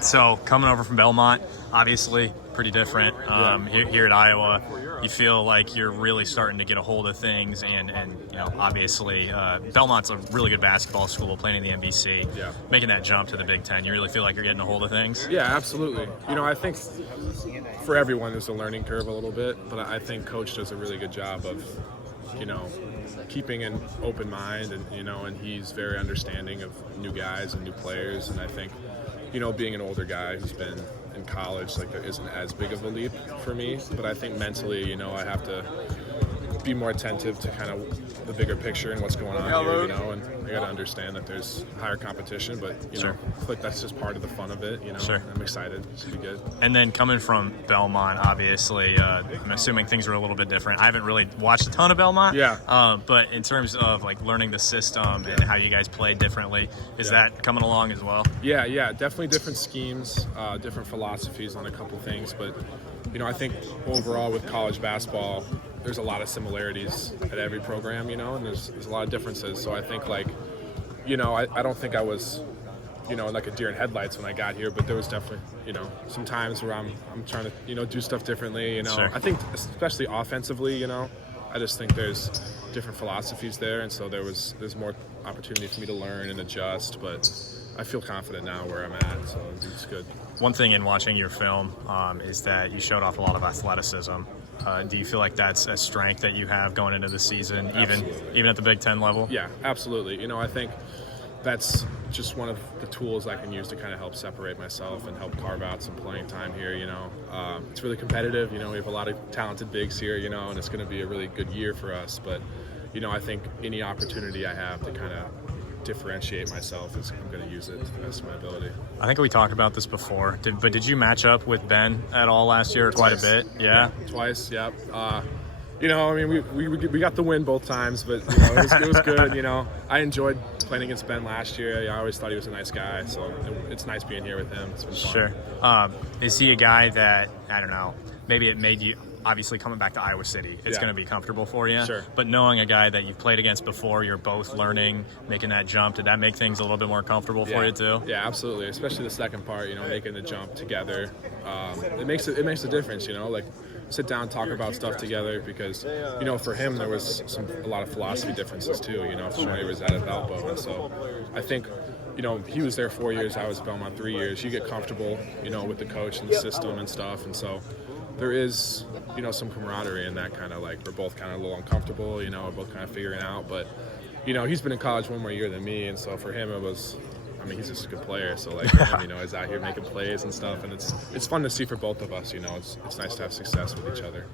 So coming over from Belmont, obviously pretty different. Here at Iowa, you feel like you're really starting to get a hold of things, and obviously Belmont's a really good basketball school, playing in the NBC. Yeah. Making that jump to the Big Ten, you really feel like you're getting a hold of things. Yeah, absolutely. I think for everyone there's a learning curve a little bit, but I think Coach does a really good job of keeping an open mind, and he's very understanding of new guys and new players. And I think being an older guy who's been in college, like, there isn't as big of a leap for me, but I think mentally, I have to be more attentive to kind of the bigger picture and what's going on here, and I got to understand that there's higher competition, but Sure. I feel like that's just part of the fun of it. Sure. I'm excited. It should be good. And then coming from Belmont, obviously, I'm assuming things are a little bit different. I haven't really watched a ton of Belmont. Yeah. But in terms of like learning the system and how you guys play differently, is that coming along as well? Yeah, definitely different schemes, different philosophies on a couple things, but I think overall with college basketball, there's a lot of similarities at every program, and there's a lot of differences. So I think I don't think I was, like a deer in headlights when I got here, but there was definitely, some times where I'm trying to, do stuff differently, Sure. I think especially offensively, I just think there's different philosophies there, and so there's more opportunity for me to learn and adjust, but I feel confident now where I'm at, so it's good. One thing in watching your film is that you showed off a lot of athleticism. Do you feel like that's a strength that you have going into the season, even at the Big Ten level? Yeah, absolutely. I think that's just one of the tools I can use to kind of help separate myself and help carve out some playing time here. It's really competitive. We have a lot of talented bigs here, and it's going to be a really good year for us. But, I think any opportunity I have to kind of differentiate myself, I'm going to use it to the best of my ability. I think we talked about this before, but did you match up with Ben at all last year? Quite a bit? Yeah, twice. Yeah. We got the win both times, but it was good. I enjoyed playing against Ben last year. I always thought he was a nice guy, so it's nice being here with him. It's been fun. Sure. Is he a guy that, I don't know, maybe it made you, obviously coming back to Iowa City, it's going to be comfortable for you. Sure. But knowing a guy that you've played against before, you're both learning, making that jump, did that make things a little bit more comfortable for you too? Yeah, absolutely. Especially the second part, making the jump together. It makes a difference, like sit down, talk about stuff together, because, for him there was a lot of philosophy differences too, from when he was at Belmont. And so I think, he was there 4 years, I was at Belmont 3 years. You get comfortable, with the coach and the system and stuff. And so there is, some camaraderie in that kind of, like, we're both kind of a little uncomfortable, we're both kind of figuring out. But, he's been in college one more year than me. And so for him it was, he's just a good player. So, like, he's out here making plays and stuff. And it's fun to see for both of us, It's nice to have success with each other.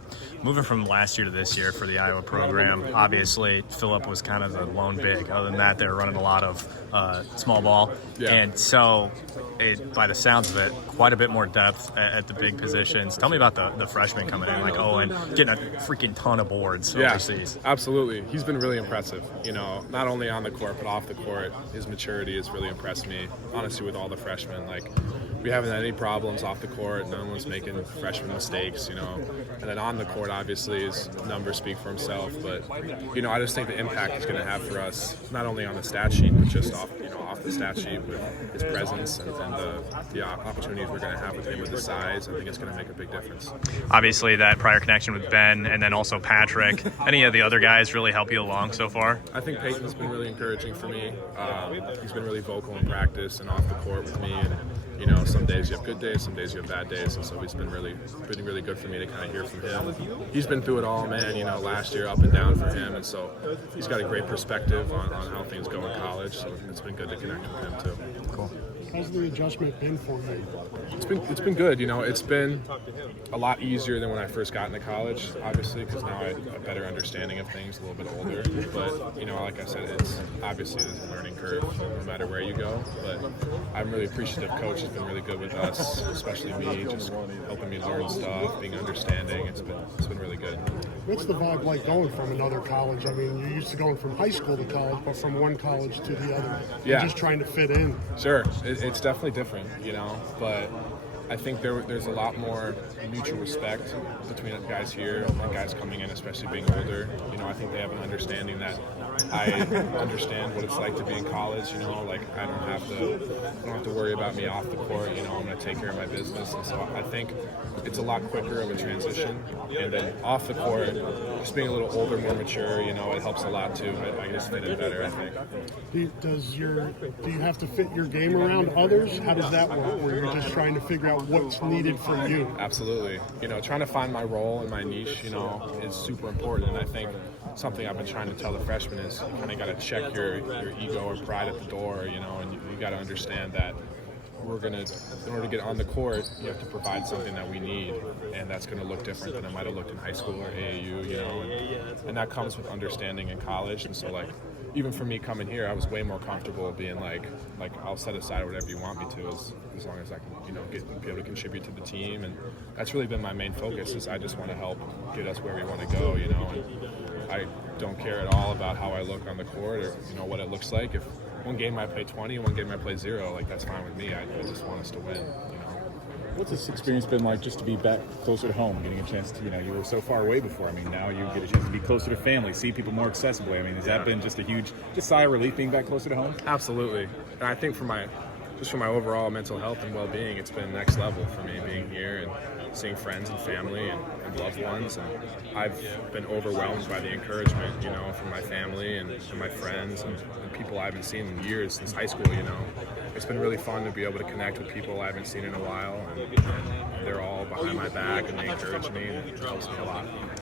Moving from last year to this year for the Iowa program, obviously Phillip was kind of the lone big. Other than that, they were running a lot of small ball. Yeah. And so, by the sounds of it, quite a bit more depth at the big positions. Tell me about the freshmen coming in, like Owen, getting a freaking ton of boards overseas. Absolutely. He's been really impressive, not only on the court, but off the court. His maturity has really impressed me, honestly, with all the freshmen. Like, we haven't had any problems off the court. No one's making freshman mistakes, And then on the court, obviously, his numbers speak for himself. But, I just think the impact he's going to have for us, not only on the stat sheet, but just off the stat sheet with his presence and the opportunities we're going to have with him with his size. I think it's going to make a big difference. Obviously, that prior connection with Ben and then also Patrick. Any of the other guys really help you along so far? I think Peyton's been really encouraging for me. He's been really vocal in practice and off the court with me. And, some days you have good days, some days you have bad days. And so he's been really good for me to kind of hear from him. He's been through it all, man. Last year up and down for him. And so he's got a great perspective on how things go in college. So it's been good to connect with him too. Cool. How's the adjustment been for you? It's been good. It's been a lot easier than when I first got into college, obviously, because now I have a better understanding of things, a little bit older. But, like I said, it's obviously there's a learning curve no matter where you go. But I'm really appreciative. Coach has been really good with us, especially me, just helping me learn stuff, being understanding. It's been really good. What's the vibe like going from another college? You're used to going from high school to college, but from one college to the other. Yeah. Just trying to fit in. Sure. It's definitely different, but I think there's a lot more mutual respect between guys here and guys coming in, especially being older. You know, I think they have an understanding that I understand what it's like to be in college. You know, like I don't have to worry about me off the court. You know, I'm going to take care of my business, and so I think it's a lot quicker of a transition. And then off the court, just being a little older, more mature, you know, it helps a lot too. I just fit in better, I think. Do you have to fit your game around others? How does that work? Where you're just trying to figure out what's needed from you? Absolutely. You know, trying to find my role and my niche, you know, is super important. And I think something I've been trying to tell the freshmen is you kind of got to check your ego or pride at the door, you know, and you got to understand that in order to get on the court, you have to provide something that we need, and that's going to look different than it might have looked in high school or AAU, you know, and that comes with understanding in college. And so, like, even for me coming here, I was way more comfortable being like I'll set aside whatever you want me to, as long as I can, you know, be able to contribute to the team. And that's really been my main focus, is I just want to help get us where we want to go, you know, and I don't care at all about how I look on the court or, you know, what it looks like. If one game I play 20, one game I play 0, like, that's fine with me. I just want us to win, you know. What's this experience been like, just to be back closer to home, getting a chance to, you know, you were so far away before. I mean, now you get a chance to be closer to family, see people more accessibly. I mean, has that been just a huge sigh of relief being back closer to home? Absolutely. And I think for my overall mental health and well-being, it's been next level for me being here and seeing friends and family and loved ones. And I've been overwhelmed by the encouragement, you know, from my family and my friends and people I haven't seen in years since high school, you know. It's been really fun to be able to connect with people I haven't seen in a while, and they're all behind my back and they encourage me, and it helps me a lot.